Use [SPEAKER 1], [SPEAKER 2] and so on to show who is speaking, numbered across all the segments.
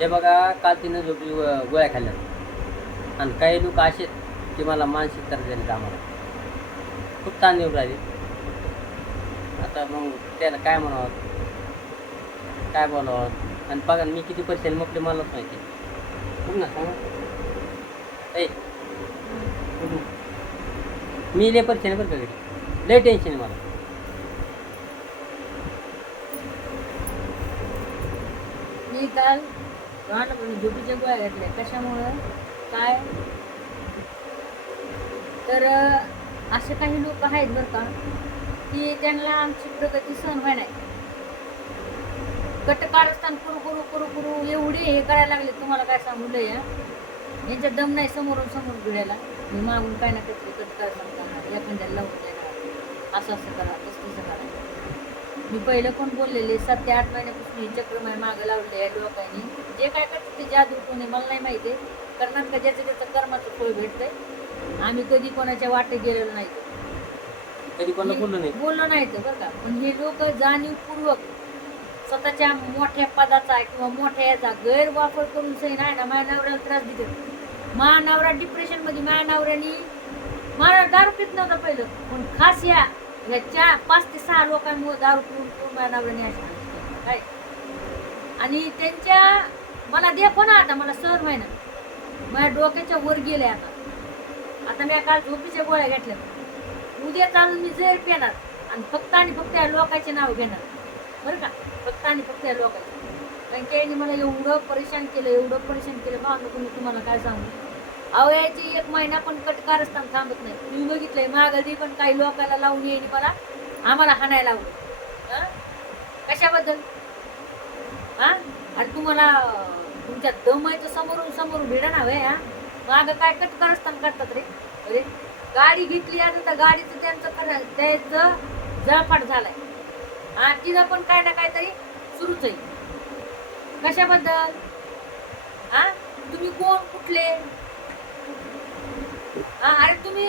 [SPEAKER 1] हे बघा काल तिनं झोपली गोळ्या खाल्ल्या. आणि काही लोक असे आहेत की मला मानसिक त्रास झाले कामाला खूप ताण देऊन राहिले. आता मग त्याला काय म्हणावं? काय बोलावं? आणि बघा मी किती पैसे मग मलाच माहिती खूप ना सांगा. ऐ मी लय पैसे बरं का घरी. लय टेन्शन आहे मला.
[SPEAKER 2] मी काल लहानपणी झोपीच्या गोळ्या घेतल्या कशामुळं? काय? तर असे काही लोक आहेत बरं का की त्यांना आमची प्रगती सहन व्हाय नाही कटकारस्थान करू करू करू करू एवढे हे करायला लागले. तुम्हाला काय सांगू लय यांच्या दम नाही समोरून समोर भिडायला. मी मागून काय ना काहीतरी कटकारस्थान करणार एखाद्याला लावून देणार. असं असं करा तसं तसं करा. मी पहिलं पण बोललेले? सात ते आठ महिन्यापासून हे चक्र माझ्या मागं लावले आहे लोकांनी जे काय करतात ते जादू कोणी मला नाही माहिती करणार का? ज्याचं त्याचं कर्माचं फळ भेटतंय. आम्ही कधी कोणाच्या वाटे गेलेलो नाही.
[SPEAKER 1] कधी कोणाला बोललो नाही?
[SPEAKER 2] बोललो नाही तर बरं का. पण हे लोक जाणीवपूर्वक स्वतःच्या मोठ्या पदाचा किंवा मोठ्या याचा गैरवापर करून सही नाही ना माझ्या नवऱ्याला त्रास देतात. माझ्या नवरा डिप्रेशनमध्ये माझ्या नवऱ्याने मला दारू पित नव्हता पहिलं. पण खास या या चार पाच ते सहा लोकांमुळे दारू पिऊन पिऊन माझ्या नवऱ्याने अशा काय आणि त्यांच्या मला दे ना आता मला सर व्हायना माझ्या डोक्याच्या वर गेले आता आता मी काल झोपीच्या गोळ्या घेतल्या उद्या चालून मी जर पेणार आणि फक्त आणि फक्त या लोकांचे नाव घेणार बरं का फक्त आणि फक्त या लोकांचे कारण त्यांनी मला एवढं परेशान केलं एवढं परेशान केलं बा नको मी तुम्हाला काय सांगू अहो एक महिना पण कटकारस्थान थांबत नाही. मी बघितलंय मागधी पण काही लोकांना लावून येईन मला. आम्हाला हाणायला लावलं कशाबद्दल? हा? आणि तुम्हाला तुमच्या दम आहे तर समोरून समोरून भिडा ना वे हा? माग काय कटकारस्थान करतात रे? अरे गाडी घेतली आता तर गाडीचं त्यांचं त्याचं जळपाट झालाय. आणि तिथं पण काय ना काहीतरी सुरूच आहे. कशाबद्दल? हा? तुम्ही कोण? कुठले? अरे तुम्ही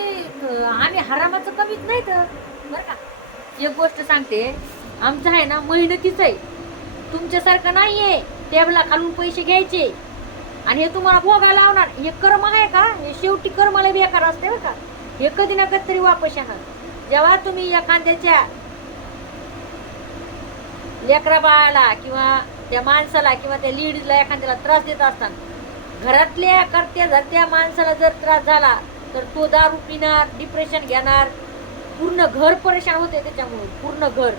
[SPEAKER 2] आम्ही हरामाचं कमीच नाही तर. बरं का? एक गोष्ट सांगते. आमचं आहे ना मेहनतीच आहे. तुमच्यासारखं नाहीये. टेबला खालून पैसे घ्यायचे. आणि हे तुम्हाला भोगायला लावणार. हे कर्म आहे का? हे शेवटी कर्माला बेकार असते बरं का? हे कधी ना कधी तरी वापस येणार. जेव्हा तुम्ही एखाद्याच्या लेकरा बाळाला किंवा त्या माणसाला किंवा त्या लेडीजला एखाद्याला त्रास देत असताना घरातल्या करत्या धरत्या माणसाला जर त्रास झाला तर तो दारू पिणार डिप्रेशन घेणार. पूर्ण घर परेशान होते त्याच्यामुळे पूर्ण घर.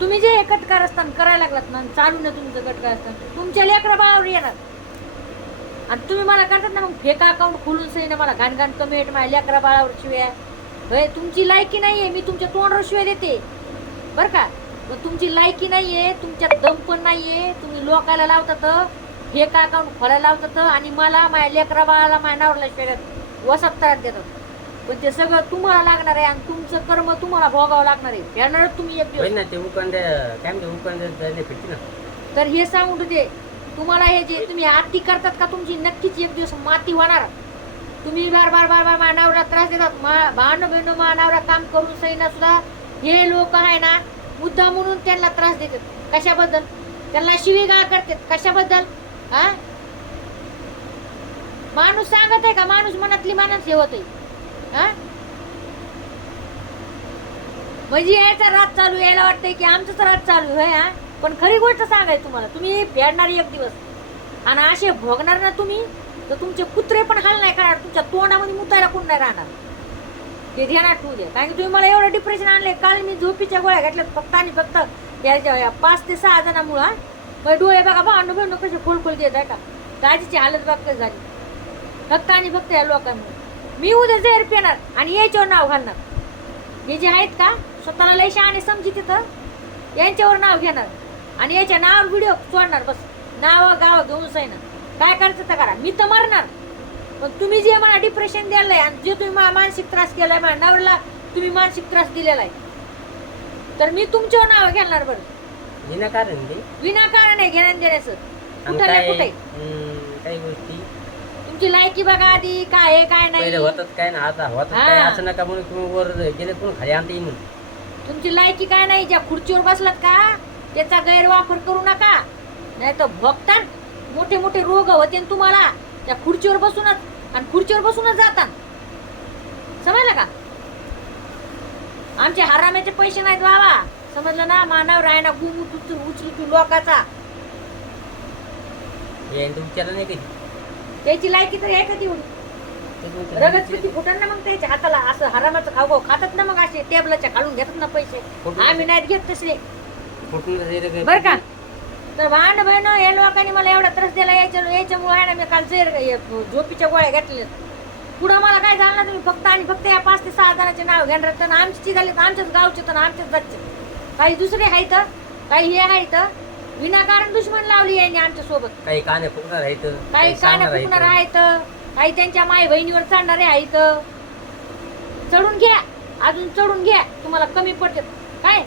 [SPEAKER 2] तुम्ही जे कटकार असताना करायला लागलात ना चालू ना तुमचं कटकार असताना तुमच्या लेकरा बाळावर येणार. आणि तुम्ही मला करतात ना मग फेका अकाउंट खोलून सही ना मला घाण घाण कमेंट माझ्या लेकरा बाळावर शिव्या. होय तुमची लायकी नाहीये मी तुमच्या तोंडावर शिवाय देते. बरं का? तुमची लायकी नाहीये तुमच्यात दम पण नाहीये तुम्ही लोकायला लावतात फेका अकाउंट खोलायला लावतात आणि मला माझ्या लेकरा बाळाला माझ्या नावरला शिव्या वसात तयार देतात. पण ते सगळं तुम्हाला लागणार आहे आणि तुमचं कर्म तुम्हाला भोगावं लागणार आहे. फेडणार तुम्ही एक दिवस.
[SPEAKER 1] ना ते उकांड्या काय म्हणते ना.
[SPEAKER 2] तर हे सांगून दे तुम्हाला हे जे तुम्ही आरती करतात का तुमची नक्कीच एक दिवस माती होणार. तुम्ही बार बार बार बार मानावरा त्रास देतात. मा भांडण बहिण मानावरा काम करून सैना सुद्धा हे लोक आहे ना मुद्दा म्हणून त्यांना त्रास देतात. कशाबद्दल? त्यांना शिवीगाळ करतात. कशाबद्दल? हा? माणूस सांगत आहे का? माणूस मनातली माणूस हे आहे हो हा? म्हणजे यायचा रात चालू यायला वाटतंय की आमचंच रात चालू आहे हा? पण खरी गोष्ट सांगाय तुम्हाला तुम्ही फेडणार एक दिवस. आणि असे भोगणार ना तुम्ही तर तुमचे कुत्रे पण हाल नाही करणार तुमच्या तोंडामध्ये मुतायला कोण नाही राहणार. ते ध्यानात ठेवू दे कारण की तुम्ही मला एवढं डिप्रेशन आणले काल मी झोपीच्या गोळ्या घेतल्यात फक्त आणि फक्त या या पाच ते सहा जणांमुळं मग डोळे बघा बा अनुभव कसे खोल खोल देत आहे का? दाजीची हालत बघ झाली. फक्त आणि फक्त या लोकांमुळे. मी उद्या जहर पेणार आणि याच्यावर नाव घालणार. हे जे आहेत का स्वतःला लय शहाणे समजी तिथं यांच्यावर नाव घेणार. आणि याच्या नावावर व्हिडिओ सोडणार बस. नाव गाव घेऊन ना काय करायचं तर करा. मी तर मरणार. पण तुम्ही जे मला डिप्रेशन द्यायलाय आणि जे तुम्ही मला मानसिक त्रास केलाय माझ्या नवऱ्याला तुम्ही मानसिक त्रास दिलेला आहे. तर मी तुमच्यावर नाव घेणार बरं.
[SPEAKER 1] विनाकारण ते
[SPEAKER 2] विनाकारण आहे घेण्या देण्याचं
[SPEAKER 1] आणि
[SPEAKER 2] कुठं
[SPEAKER 1] काय
[SPEAKER 2] ना कुठे?
[SPEAKER 1] हम्म, काही गोष्टी.
[SPEAKER 2] तुमची लायकी बघा आधी काय आहे काय
[SPEAKER 1] पहिले
[SPEAKER 2] नाही
[SPEAKER 1] होतात काय ना आता होतात
[SPEAKER 2] हा.
[SPEAKER 1] काय असं नका म्हणून तुम्ही वर गेले कोण खाली आणता येईल म्हणून.
[SPEAKER 2] तुमची लायकी काय नाही ज्या खुर्चीवर बसलात का त्याचा गैरवापर करू नका. नाही तर भोगतान मोठे मोठे रोग होते न तुम्हाला त्या खुर्चीवर बसूनच आणि खुर्चीवर बसूनच जातात. समजलं का? आमचे हरामाचे पैसे नाहीत बाबा. समजलं ना? मानव रायना गुम उचलू उचलू लोकाचा.
[SPEAKER 1] हे विचारलं नाही कधी?
[SPEAKER 2] त्याची लायकी तर आहे का
[SPEAKER 1] त्याच्यामुळे
[SPEAKER 2] रगत पिती फुटन ना मग त्याच्या हाताला. असं हरामाचं खाऊ खाऊ खातात ना मग असे टेबलाच्या खालून घेतात ना पैसे. आम्ही नाहीत घेत तसले
[SPEAKER 1] फुटून जाईल?
[SPEAKER 2] बर का? तर भांड बहिण या लोकांनी मला एवढा त्रास दिला याच्या याच्यामुळे आहे ना मी काल जेर हे झोपीच्या गोळ्या घेतल्या. पुढं मला काय झालं ना तुम्ही फक्त आणि फक्त या पाच ते सहा जणांचे नाव घेणार तर आमची झाले तर आमच्याच गावचे तर आमच्याच जातचे. काही दुसरे आहेत काही हे आहेत. विनाकारण दुश्मन लावली यांनी आमच्यासोबत.
[SPEAKER 1] काही काने फुकणार आहेत
[SPEAKER 2] काही काने
[SPEAKER 1] सांगणार
[SPEAKER 2] फुकणार
[SPEAKER 1] आहेत.
[SPEAKER 2] आहेत काही त्यांच्या माई बहिणीवर चालणारे आहेत. चढून घ्या अजून चढून घ्या तुम्हाला कमी पडते. काय?